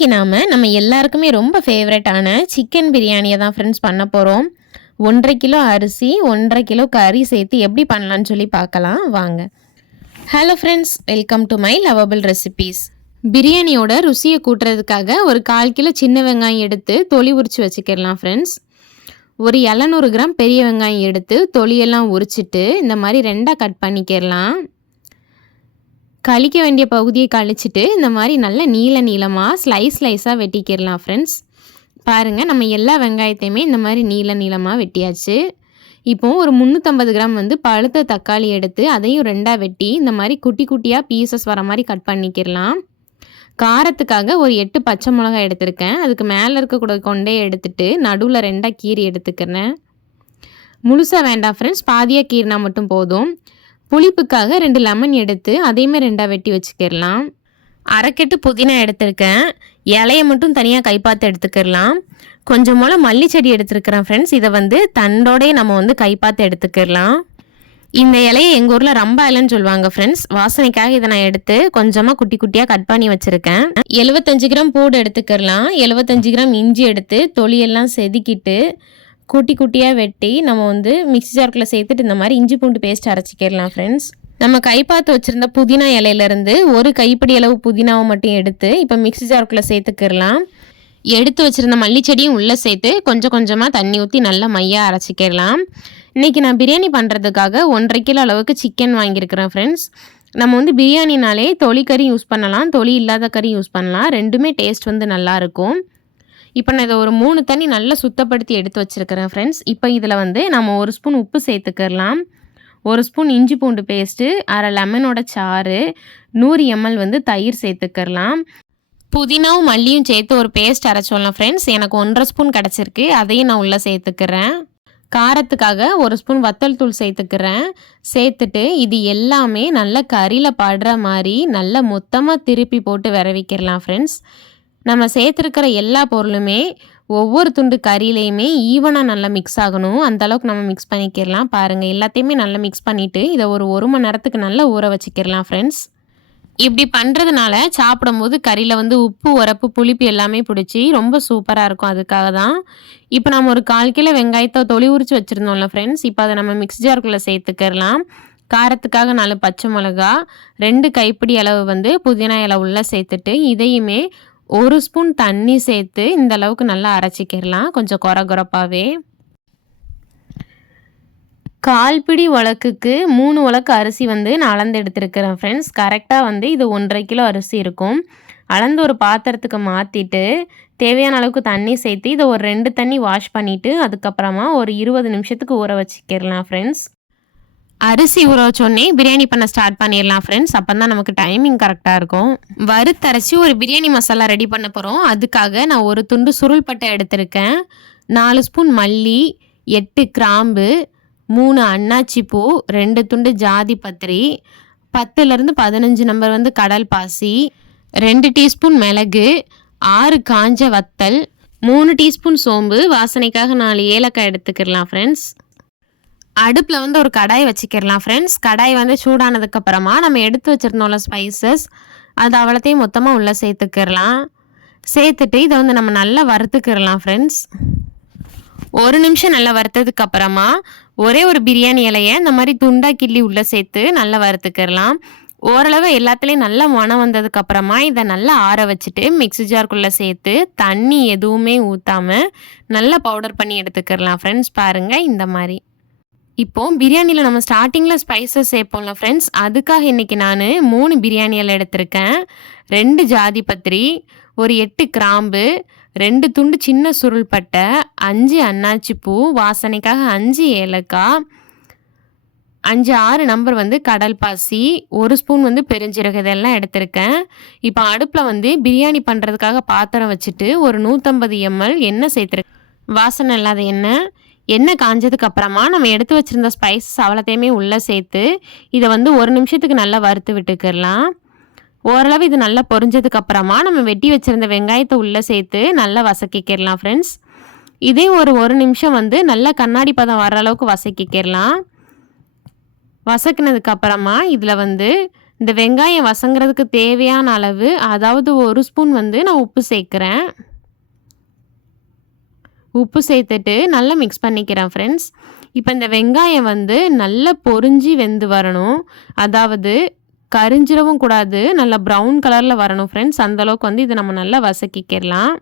இன்றைக்கி நம்ம எல்லாருக்குமே ரொம்ப ஃபேவரட்டான சிக்கன் பிரியாணியை தான் ஃப்ரெண்ட்ஸ் பண்ண போகிறோம். 1.5 கிலோ அரிசி 1.5 கிலோ கறி சேர்த்து எப்படி பண்ணலான்னு சொல்லி பார்க்கலாம் வாங்க. Hello friends, welcome to my lovable recipes. பிரியாணியோட ருசியை கூட்டுறதுக்காக ஒரு 1/4 கிலோ சின்ன வெங்காயம் எடுத்து தொலி உரித்து வச்சுக்கிடலாம் ஃப்ரெண்ட்ஸ். ஒரு 700 கிராம் பெரிய வெங்காயம் எடுத்து தொலியெல்லாம் உரிச்சிட்டு இந்த மாதிரி 2ஆக கட் பண்ணிக்கிடலாம். கழிக்க வேண்டிய பகுதியை கழிச்சிட்டு இந்த மாதிரி நல்ல நீளமாக ஸ்லைஸாக வெட்டிக்கிடலாம் ஃப்ரெண்ட்ஸ். பாருங்கள், நம்ம எல்லா வெங்காயத்தையுமே இந்த மாதிரி நீளமாக வெட்டியாச்சு. இப்போது ஒரு 350 கிராம் பழுத்த தக்காளி எடுத்து அதையும் 2ஆக வெட்டி இந்த மாதிரி குட்டி குட்டியாக பீசஸ் வர மாதிரி கட் பண்ணிக்கிடலாம். காரத்துக்காக ஒரு 8 பச்சை மிளகாய் எடுத்திருக்கேன். அதுக்கு மேலே இருக்கக்கூட கொண்டே எடுத்துட்டு நடுவில் 2ஆக கீரி எடுத்துக்கிறேன். முழுசாக வேண்டாம் ஃப்ரெண்ட்ஸ், பாதியாக கீரினா மட்டும் போதும். புளிப்புக்காக 2 லெமன் எடுத்து அதையுமே 2ஆக வெட்டி வச்சுக்கிடலாம். அரைக்கட்டு புதினா எடுத்துருக்கேன். இலையை மட்டும் தனியாக கைப்பாத்து எடுத்துக்கிடலாம். கொஞ்சம் போல் மல்லிச்செடி எடுத்துருக்கிறேன் ஃப்ரெண்ட்ஸ். இதை தண்டோடே நம்ம கைப்பாத்து எடுத்துக்கிடலாம். இந்த இலையை எங்கள் ஊரில் ரம்பா இலைன்னு சொல்லுவாங்க ஃப்ரெண்ட்ஸ். வாசனைக்காக இதை நான் எடுத்து கொஞ்சமாக குட்டி குட்டியாக கட் பண்ணி வச்சுருக்கேன். 75 கிராம் பூடு எடுத்துக்கிடலாம். 75 கிராம் இஞ்சி எடுத்து தொலியெல்லாம் செதுக்கிட்டு குட்டி குட்டியாக வெட்டி நம்ம மிக்ஸி ஜார்க்குள்ளே சேர்த்துட்டு இந்த மாதிரி இஞ்சி பூண்டு பேஸ்ட் அரைச்சிக்கிடலாம் ஃப்ரெண்ட்ஸ். நம்ம கைப்பாத்து வச்சுருந்த புதினா இலையிலேருந்து ஒரு கைப்பிடி அளவு புதினாவை மட்டும் எடுத்து இப்போ மிக்ஸி ஜார்க்குள்ளே சேர்த்துக்கிடலாம். எடுத்து வச்சுருந்த மல்லிச்செடியும் உள்ளே சேர்த்து கொஞ்சம் கொஞ்சமாக தண்ணி ஊற்றி நல்லா மையாக அரைச்சிக்கிடலாம். இன்றைக்கி நான் பிரியாணி பண்ணுறதுக்காக 1.5 கிலோ அளவுக்கு சிக்கன் வாங்கியிருக்கிறேன் ஃப்ரெண்ட்ஸ். நம்ம பிரியாணினாலே தொலி கறி யூஸ் பண்ணலாம், தொலி இல்லாத கறி யூஸ் பண்ணலாம். ரெண்டுமே டேஸ்ட் நல்லாயிருக்கும். இப்போ நான் இதை ஒரு 3 தண்ணி நல்லா சுத்தப்படுத்தி எடுத்து வச்சுருக்கிறேன் ஃப்ரெண்ட்ஸ். இப்போ இதில் நம்ம 1 ஸ்பூன் உப்பு சேர்த்துக்கிடலாம். 1 ஸ்பூன் இஞ்சி பூண்டு பேஸ்ட்டு, அரை லெமனோட சாறு, 100 ml தயிர் சேர்த்துக்கிடலாம். புதினாவும் மல்லியும் சேர்த்து ஒரு பேஸ்ட் அரைச்சோம்லாம் ஃப்ரெண்ட்ஸ். எனக்கு 1.5 ஸ்பூன் கிடச்சிருக்கு, அதையும் நான் உள்ளே சேர்த்துக்கிறேன். காரத்துக்காக 1 ஸ்பூன் வத்தல் தூள் சேர்த்துக்கிறேன். சேர்த்துட்டு இது எல்லாமே நல்லா கறியில் படுற மாதிரி நல்லா மொத்தமாக திருப்பி போட்டு விரவிக்கிடலாம் ஃப்ரெண்ட்ஸ். நம்ம சேர்த்துருக்கிற எல்லா பொருளுமே ஒவ்வொரு துண்டு கறியிலையுமே ஈவனாக நல்லா மிக்ஸ் ஆகணும். அந்தளவுக்கு நம்ம மிக்ஸ் பண்ணிக்கிடலாம். பாருங்கள், எல்லாத்தையுமே நல்லா மிக்ஸ் பண்ணிவிட்டு இதை ஒரு 1 மணி நேரத்துக்கு நல்லா ஊற வச்சுக்கிடலாம் ஃப்ரெண்ட்ஸ். இப்படி பண்ணுறதுனால சாப்பிடும்போது கறியில் உப்பு, உரப்பு, புளிப்பு எல்லாமே பிடிச்சி ரொம்ப சூப்பராக இருக்கும். அதுக்காக தான். இப்போ நம்ம ஒரு 1/4 கிலோ வெங்காயத்தை தொலி உரித்து வச்சுருந்தோம்ல ஃப்ரெண்ட்ஸ். இப்போ அதை நம்ம மிக்ஸி ஜார்க்குள்ளே சேர்த்துக்கிடலாம். காரத்துக்காக 4 பச்சை மிளகா, 2 கைப்பிடி அளவு புதினா இலை உள்ளே சேர்த்துட்டு இதையுமே 1 ஸ்பூன் தண்ணி சேர்த்து இந்த அளவுக்கு நல்லா அரைச்சிக்கிடலாம். கொஞ்சம் கொரகொரப்பாகவே. 1/4 பிடி உலக்குக்கு 3 உலக்கு அரிசி நான் அளந்து எடுத்துருக்கிறேன் ஃப்ரெண்ட்ஸ். கரெக்டாக இது 1.5 கிலோ அரிசி இருக்கும். அளந்து ஒரு பாத்திரத்துக்கு மாற்றிட்டு தேவையான அளவுக்கு தண்ணி சேர்த்து இதை ஒரு 2 தண்ணி வாஷ் பண்ணிவிட்டு அதுக்கப்புறமா ஒரு 20 நிமிஷத்துக்கு ஊற வச்சுக்கிடலாம் ஃப்ரெண்ட்ஸ். அரிசி ஊற வச்சோடனே பிரியாணி பண்ண ஸ்டார்ட் பண்ணிடலாம் ஃப்ரெண்ட்ஸ். அப்போ தான் நமக்கு டைமிங் கரெக்டாக இருக்கும். வறுத்தரைச்சி ஒரு பிரியாணி மசாலா ரெடி பண்ண போகிறோம். அதுக்காக நான் ஒரு துண்டு சுருள் பட்டை எடுத்திருக்கேன். 4 ஸ்பூன் மல்லி, 8 கிராம்பு, 3 அன்னாச்சி பூ, 2 துண்டு ஜாதி பத்திரி, 10லேருந்து 15 நம்பர் கடல் பாசி, 2 டீஸ்பூன் மிளகு, 6 காஞ்ச வத்தல், 3 டீஸ்பூன் சோம்பு, வாசனைக்காக 4 ஏலக்காய் எடுத்துக்கிடலாம் ஃப்ரெண்ட்ஸ். அடுப்பில் ஒரு கடாய் வச்சுக்கிடலாம் ஃப்ரெண்ட்ஸ். கடாய் சூடானதுக்கப்புறமா நம்ம எடுத்து வச்சுருந்தோம்ல ஸ்பைசஸ், அது அவ்வளோத்தையும் மொத்தமாக உள்ளே சேர்த்துக்கிடலாம். சேர்த்துட்டு இதை நம்ம நல்லா வறுத்துக்கிடலாம் ஃப்ரெண்ட்ஸ். 1 நிமிஷம் நல்லா வறுத்ததுக்கப்புறமா ஒரே ஒரு பிரியாணி இலையை இந்த மாதிரி துண்டாக கிள்ளி உள்ளே சேர்த்து நல்லா வறுத்துக்கிடலாம். ஓரளவு எல்லாத்துலேயும் நல்லா மணம் வந்ததுக்கப்புறமா இதை நல்லா ஆற வச்சுட்டு மிக்ஸி ஜார்க்குள்ளே சேர்த்து தண்ணி எதுவுமே ஊற்றாமல் நல்லா பவுடர் பண்ணி எடுத்துக்கிடலாம் ஃப்ரெண்ட்ஸ். பாருங்கள், இந்த மாதிரி. இப்போது பிரியாணியில் நம்ம ஸ்டார்டிங்கில் ஸ்பைசஸ் சேர்ப்போம்ல ஃப்ரெண்ட்ஸ். அதுக்காக இன்றைக்கி நான் 3 பிரியாணி இலை எடுத்திருக்கேன். 2 ஜாதி பத்திரி, ஒரு 8 கிராம்பு, 2 துண்டு சின்ன சுருள் பட்டை, 5 அன்னாச்சி பூ, வாசனைக்காக 5 ஏலக்காய், 5-6 நம்பர் கடல் பாசி, 1 ஸ்பூன் பெருஞ்சீரகம், இதெல்லாம் எடுத்திருக்கேன். இப்போ அடுப்பில் பிரியாணி பண்ணுறதுக்காக பாத்திரம் வச்சுட்டு ஒரு 150 ml எண்ணெய் சேர்த்துருக்கேன். வாசனை இல்லாத எண்ணெய் காஞ்சதுக்கு அப்புறமா நம்ம எடுத்து வச்சுருந்த ஸ்பைசஸ் அவ்வளோத்தையுமே உள்ளே சேர்த்து இதை 1 நிமிஷத்துக்கு நல்லா வறுத்து விட்டுக்கிடலாம். ஓரளவு இது நல்லா பொரிஞ்சதுக்கப்புறமா நம்ம வெட்டி வச்சுருந்த வெங்காயத்தை உள்ளே சேர்த்து நல்லா வசக்கிக்கிடலாம் ஃப்ரெண்ட்ஸ். இதே ஒரு 1 நிமிஷம் நல்லா கண்ணாடி பதம் வர அளவுக்கு வசக்கிக்கிடலாம். வசக்கினதுக்கப்புறமா இதில் இந்த வெங்காயம் வசங்கிறதுக்கு தேவையான அளவு, அதாவது 1 ஸ்பூன் வந்து நான் உப்பு சேர்க்குறேன். உப்பு சேர்த்துட்டு நல்லா மிக்ஸ் பண்ணிக்கிறேன் ஃப்ரெண்ட்ஸ். இப்போ இந்த வெங்காயம் வந்து நல்லா பொரிஞ்சு வெந்து வரணும். அதாவது கரிஞ்சிடவும் கூடாது, நல்லா ப்ரௌன் கலரில் வரணும் ஃப்ரெண்ட்ஸ். அந்தளவுக்கு வந்து இதை நம்ம நல்லா வசக்கிக்கிறலாம்.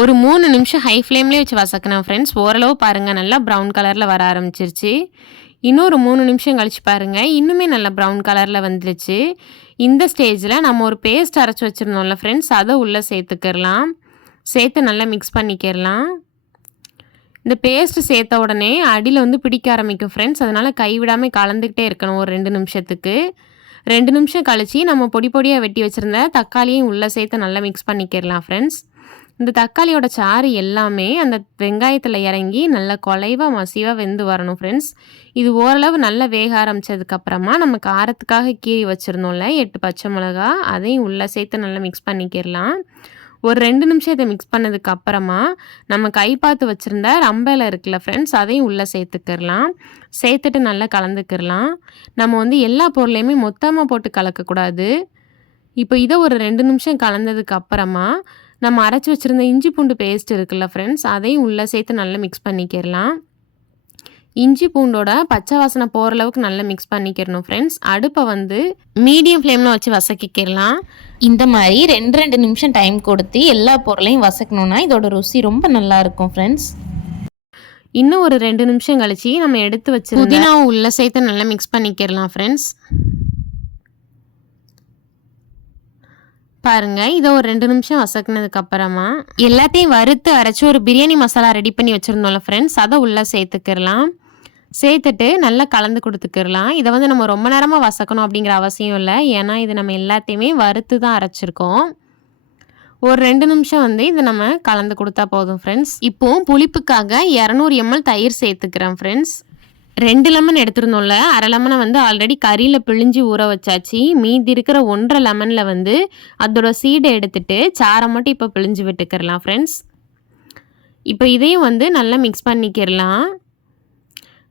ஒரு 3 நிமிஷம் ஹை ஃப்ளேம்லேயே வச்சு வசக்கினேன் ஃப்ரெண்ட்ஸ். ஓரளவு பாருங்கள் நல்லா ப்ரௌன் கலரில் வர ஆரம்பிச்சிருச்சு. இன்னொரு 3 நிமிஷம் கழிச்சு பாருங்கள், இன்னுமே நல்லா ப்ரௌன் கலரில் வந்துருச்சு. இந்த ஸ்டேஜில் நம்ம ஒரு பேஸ்ட் அரைச்சி வச்சுருந்தோம்ல ஃப்ரெண்ட்ஸ், அதை உள்ளே சேர்த்துக்கிடலாம். சேர்த்து நல்லா மிக்ஸ் பண்ணிக்கிறலாம். இந்த பேஸ்ட்டு சேர்த்த உடனே அடியில் வந்து பிடிக்க ஆரம்பிக்கும் ஃப்ரெண்ட்ஸ். அதனால் கைவிடாமல் கலந்துக்கிட்டே இருக்கணும் ஒரு 2 நிமிஷத்துக்கு. 2 நிமிஷம் கழித்து நம்ம பொடி பொடியாக வெட்டி வச்சுருந்த தக்காளியும் உள்ளே சேர்த்து நல்லா மிக்ஸ் பண்ணிக்கிறலாம் ஃப்ரெண்ட்ஸ். இந்த தக்காளியோட சாறு எல்லாமே அந்த வெங்காயத்தில் இறங்கி நல்லா குலைவாக மசிவாக வெந்து வரணும் ஃப்ரெண்ட்ஸ். இது ஓரளவு நல்லா வேக ஆரம்பித்ததுக்கப்புறமா நம்ம காரத்துக்காக கீறி வச்சுருந்தோம்ல 8 பச்சை மிளகா, அதையும் உள்ளே சேர்த்து நல்லா மிக்ஸ் பண்ணிக்கிறலாம். ஒரு 2 நிமிஷம் இதை மிக்ஸ் பண்ணதுக்கப்புறமா நம்ம கை பார்த்து வச்சுருந்த ரம்பையில் இருக்குல்ல ஃப்ரெண்ட்ஸ், அதையும் உள்ளே சேர்த்துக்கிறலாம். சேர்த்துட்டு நல்லா கலந்துக்கிறலாம். நம்ம வந்து எல்லா பொருளையுமே மொத்தமாக போட்டு கலக்கக்கூடாது. இப்போ இதை ஒரு 2 நிமிஷம் கலந்ததுக்கப்புறமா நம்ம அரைச்சி வச்சுருந்த இஞ்சி பூண்டு பேஸ்ட் இருக்குல்ல ஃப்ரெண்ட்ஸ், அதையும் உள்ளே சேர்த்து நல்லா மிக்ஸ் பண்ணிக்கிறலாம். இஞ்சி பூண்டோட பச்சை வாசனை போகிற அளவுக்கு நல்லா மிக்ஸ் பண்ணிக்கிறணும் ஃப்ரெண்ட்ஸ். அடுப்பை வந்து மீடியம் ஃப்ளேமில் வச்சு வசக்கிக்கிறலாம். இந்த மாதிரி 2 நிமிஷம் டைம் கொடுத்து எல்லா பொருளையும் வசக்கணுன்னா இதோட ருசி ரொம்ப நல்லாயிருக்கும் ஃப்ரெண்ட்ஸ். இன்னும் ஒரு 2 நிமிஷம் கழிச்சு நம்ம எடுத்து வச்சு புதினாவை உள்ளே சேர்த்து நல்லா மிக்ஸ் பண்ணிக்கிறலாம் ஃப்ரெண்ட்ஸ். பாருங்கள், இதை ஒரு 2 நிமிஷம் வசக்கினதுக்கப்புறமா எல்லாத்தையும் வறுத்து அரைச்சி ஒரு பிரியாணி மசாலா ரெடி பண்ணி வச்சுருந்தோம்ல ஃப்ரெண்ட்ஸ், அதை உள்ளே சேர்த்துக்கிறலாம். சேர்த்துட்டு நல்லா கலந்து கொடுத்துக்கிறலாம். இதை வந்து நம்ம ரொம்ப நேரமாக வசக்கணும் அப்படிங்கிற அவசியம் இல்லை, ஏன்னா இது நம்ம எல்லாத்தையுமே வறுத்து தான் அரைச்சிருக்கோம். ஒரு 2 நிமிஷம் வந்து இதை நம்ம கலந்து கொடுத்தா போதும் ஃப்ரெண்ட்ஸ். இப்போது புளிப்புக்காக 200 ml தயிர் சேர்த்துக்கிறேன் ஃப்ரெண்ட்ஸ். 2 லெமன் எடுத்துருந்தோம்ல, அரை லெமனை வந்து ஆல்ரெடி கறியில் பிழிஞ்சு ஊற வச்சாச்சு. மீதி இருக்கிற 1.5 லெமனில் வந்து அதோட சீடை எடுத்துட்டு சாரை மட்டும் இப்போ பிழிஞ்சு விட்டுக்கிறலாம் ஃப்ரெண்ட்ஸ். இப்போ இதையும் வந்து நல்லா மிக்ஸ் பண்ணிக்கிறலாம்.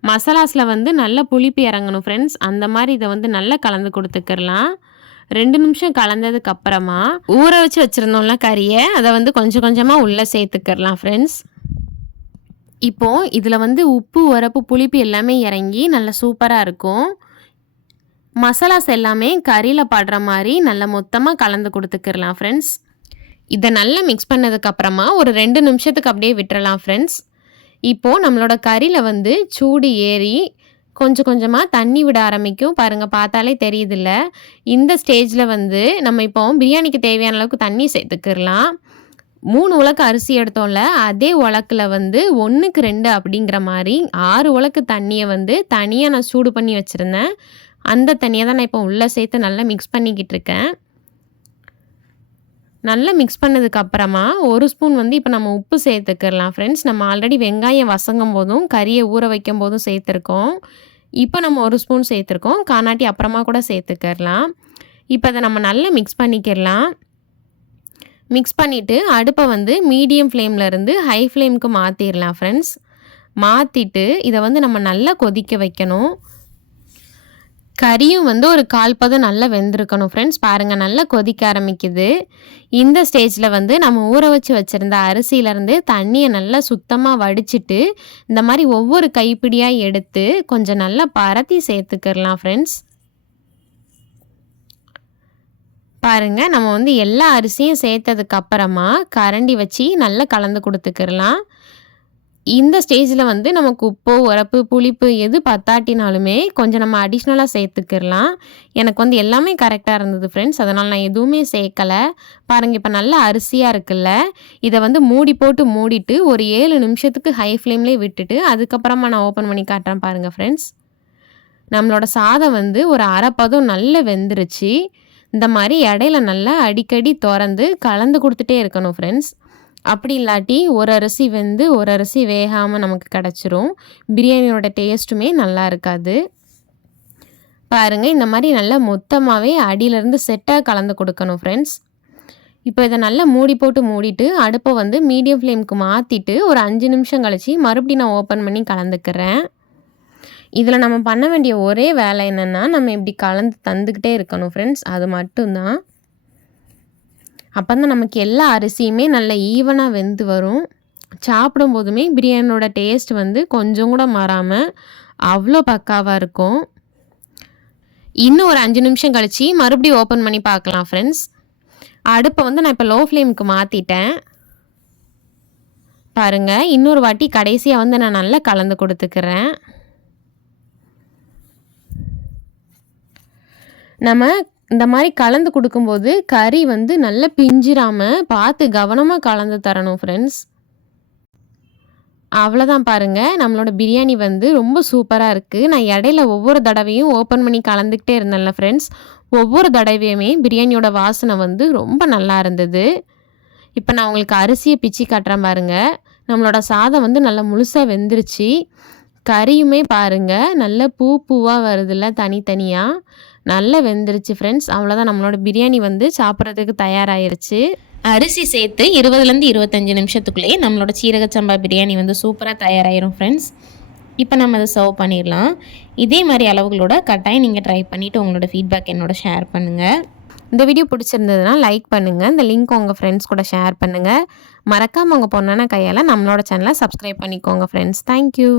மசாலாஸில் வந்து நல்லா புளிப்பு இறங்கணும் ஃப்ரெண்ட்ஸ், அந்த மாதிரி இதை வந்து நல்லா கலந்து கொடுத்துக்கிறலாம். 2 நிமிஷம் கலந்ததுக்கப்புறமா ஊற வச்சு வச்சுருந்தோம்ல கறியை, அதை வந்து கொஞ்சம் கொஞ்சமாக உள்ளே சேர்த்துக்கிறலாம் ஃப்ரெண்ட்ஸ். இப்போது இதில் வந்து உப்பு, உரப்பு, புளிப்பு எல்லாமே இறங்கி நல்லா சூப்பராக இருக்கும். மசாலாஸ் எல்லாமே கறியில் படுற மாதிரி நல்லா மொத்தமாக கலந்து கொடுத்துக்கிறலாம் ஃப்ரெண்ட்ஸ். இதை நல்லா மிக்ஸ் பண்ணதுக்கப்புறமா ஒரு 2 நிமிஷத்துக்கு அப்படியே விட்டுறலாம் ஃப்ரெண்ட்ஸ். இப்போது நம்மளோட கறியில் வந்து சூடு ஏறி கொஞ்சம் கொஞ்சமாக தண்ணி விட ஆரம்பிக்கும். பாருங்கள், பார்த்தாலே தெரியுதில்ல. இந்த ஸ்டேஜில் வந்து நம்ம இப்போ பிரியாணிக்கு தேவையான அளவுக்கு தண்ணி சேர்த்துக்கிறலாம். 3 உலக்கு அரிசி எடுத்தோம்ல, அதே உலக்கில் வந்து 1க்கு 2 அப்படிங்கிற மாதிரி 6 உலக்கு தண்ணியை வந்து தனியாக நான் சூடு பண்ணி வச்சுருந்தேன். அந்த தண்ணியை தான் நான் இப்போ உள்ளே சேர்த்து நல்லா மிக்ஸ் பண்ணிக்கிட்டு இருக்கேன். நல்லா மிக்ஸ் பண்ணதுக்கப்புறமா 1 ஸ்பூன் வந்து இப்போ நம்ம உப்பு சேர்த்துக்கிறலாம் ஃப்ரெண்ட்ஸ். நம்ம ஆல்ரெடி வெங்காயம் வசங்கும் போதும் கறியை ஊற வைக்கும் போதும் சேர்த்துருக்கோம். இப்போ நம்ம 1 ஸ்பூன் சேர்த்துருக்கோம், காணாட்டி அப்புறமா கூட சேர்த்துக்கிறலாம். இப்போ அதை நம்ம நல்லா மிக்ஸ் பண்ணிக்கிறலாம். மிக்ஸ் பண்ணிவிட்டு அடுப்பை வந்து மீடியம் ஃப்ளேமில் இருந்து ஹை ஃப்ளேமுக்கு மாற்றிடலாம் ஃப்ரெண்ட்ஸ். மாற்றிட்டு இதை வந்து நம்ம நல்லா கொதிக்க வைக்கணும். கறியும் வந்து ஒரு 1/4 பதம் நல்லா வெந்திருக்கணும் ஃப்ரெண்ட்ஸ். பாருங்கள், நல்லா கொதிக்க ஆரம்பிக்குது. இந்த ஸ்டேஜில் வந்து நம்ம ஊற வச்சு வச்சுருந்த அரிசியிலேருந்து தண்ணியை நல்லா சுத்தமாக வடிச்சிட்டு இந்த மாதிரி ஒவ்வொரு கைப்பிடியாக எடுத்து கொஞ்சம் நல்லா பரத்தி சேர்த்துக்கிறலாம் ஃப்ரெண்ட்ஸ். பாருங்கள், நம்ம வந்து எல்லா அரிசியும் சேர்த்ததுக்கப்புறமா கரண்டி வச்சு நல்லா கலந்து கொடுத்துக்கிறலாம். இந்த ஸ்டேஜில் வந்து நமக்கு உப்பு, உரப்பு, புளிப்பு எது பத்தாட்டினாலுமே கொஞ்சம் நம்ம அடிஷ்னலாக சேர்த்துக்கிறலாம். எனக்கு வந்து எல்லாமே கரெக்டாக இருந்தது ஃப்ரெண்ட்ஸ், அதனால் நான் எதுவுமே சேர்க்கலை. பாருங்கள், இப்போ நல்லா அரிசியாக இருக்குல்ல, இதை வந்து மூடி போட்டு மூடிட்டு ஒரு 7 நிமிஷத்துக்கு ஹை ஃப்ளேம்லேயே விட்டுட்டு அதுக்கப்புறமா நான் ஓப்பன் பண்ணி காட்டுறேன். பாருங்கள் ஃப்ரெண்ட்ஸ், நம்மளோட சாதம் வந்து ஒரு அரை பதம் நல்லா வெந்துருச்சு. இந்த மாதிரி இடையில நல்லா அடிக்கடி திறந்து கலந்து கொடுத்துட்டே இருக்கணும் ஃப்ரெண்ட்ஸ். அப்படி இல்லாட்டி ஒரு அரிசி வெந்து ஒரு அரிசி வேகாமல் நமக்கு கிடச்சிரும். பிரியாணியோட டேஸ்ட்டுமே நல்லா இருக்காது. பாருங்கள், இந்த மாதிரி நல்லா மொத்தமாகவே அடியிலேருந்து செட்டாக கலந்து கொடுக்கணும் ஃப்ரெண்ட்ஸ். இப்போ இதை நல்லா மூடி போட்டு மூடிட்டு அடுப்பை வந்து மீடியம் ஃப்ளேமுக்கு மாற்றிட்டு ஒரு 5 நிமிஷம் கழிச்சு மறுபடியும் நான் ஓப்பன் பண்ணி கலந்துக்கிறேன். இதில் நம்ம பண்ண வேண்டிய ஒரே வேலை என்னென்னா, நம்ம இப்படி கலந்து தந்துக்கிட்டே இருக்கணும் ஃப்ரெண்ட்ஸ். அது மட்டும்தான். அப்போ தான் நமக்கு எல்லா அரிசியுமே நல்லா ஈவனாக வெந்து வரும். சாப்பிடும்போதுமே பிரியாணியோட டேஸ்ட் வந்து கொஞ்சம் கூட மாறாமல் அவ்வளோ பக்காவாக இருக்கும். இன்னும் ஒரு 5 நிமிஷம் கழித்து மறுபடியும் ஓப்பன் பண்ணி பார்க்கலாம் ஃப்ரெண்ட்ஸ். அடுப்பை வந்து நான் இப்போ லோ ஃப்ளேமுக்கு மாற்றிட்டேன். பாருங்கள், இன்னொரு வாட்டி கடைசியாக வந்து நான் நல்லா கலந்து கொடுத்துக்கிறேன். நம்ம இந்த மாதிரி கலந்து கொடுக்கும்போது கறி வந்து நல்லா பிஞ்சிராமல் பார்த்து கவனமாக கலந்து தரணும் ஃப்ரெண்ட்ஸ். அவ்வளோதான் பாருங்கள், நம்மளோட பிரியாணி வந்து ரொம்ப சூப்பராக இருக்குது. நான் இடையில ஒவ்வொரு தடவையும் ஓப்பன் பண்ணி கலந்துக்கிட்டே இருந்தேன்ல ஃப்ரெண்ட்ஸ். ஒவ்வொரு தடவையுமே பிரியாணியோட வாசனை வந்து ரொம்ப நல்லா இருந்தது. இப்போ நான் உங்களுக்கு அரிசியை பிச்சு காட்டுறேன் பாருங்கள். நம்மளோட சாதம் வந்து நல்லா முழுசாக வெந்துருச்சு. கறியுமே பாருங்கள் நல்லா பூவாக வருதுல்ல தனித்தனியாக. நல்லா வெந்துருச்சு ஃப்ரெண்ட்ஸ். அவ்வளோதான், நம்மளோட பிரியாணி வந்து சாப்பிட்றதுக்கு தயாராகிருச்சு. அரிசி சேர்த்து 20லேருந்து 25 நிமிஷத்துக்குள்ளேயே நம்மளோட சீரக சம்பா பிரியாணி வந்து சூப்பராக தயாராகிரும் ஃப்ரெண்ட்ஸ். இப்போ நம்ம அதை சர்வ் பண்ணிடலாம். இதே மாதிரி அளவுகளோட கட்டாயம் நீங்கள் ட்ரை பண்ணிவிட்டு உங்களோட ஃபீட்பேக் என்னோட ஷேர் பண்ணுங்கள். இந்த வீடியோ பிடிச்சிருந்ததுன்னா லைக் பண்ணுங்கள். இந்த லிங்க் உங்கள் ஃப்ரெண்ட்ஸ் கூட ஷேர் பண்ணுங்கள். மறக்காமல் உங்கள் பொண்ணான கையால் நம்மளோட சேனலை சப்ஸ்கிரைப் பண்ணிக்கோங்க ஃப்ரெண்ட்ஸ். தேங்க்யூ.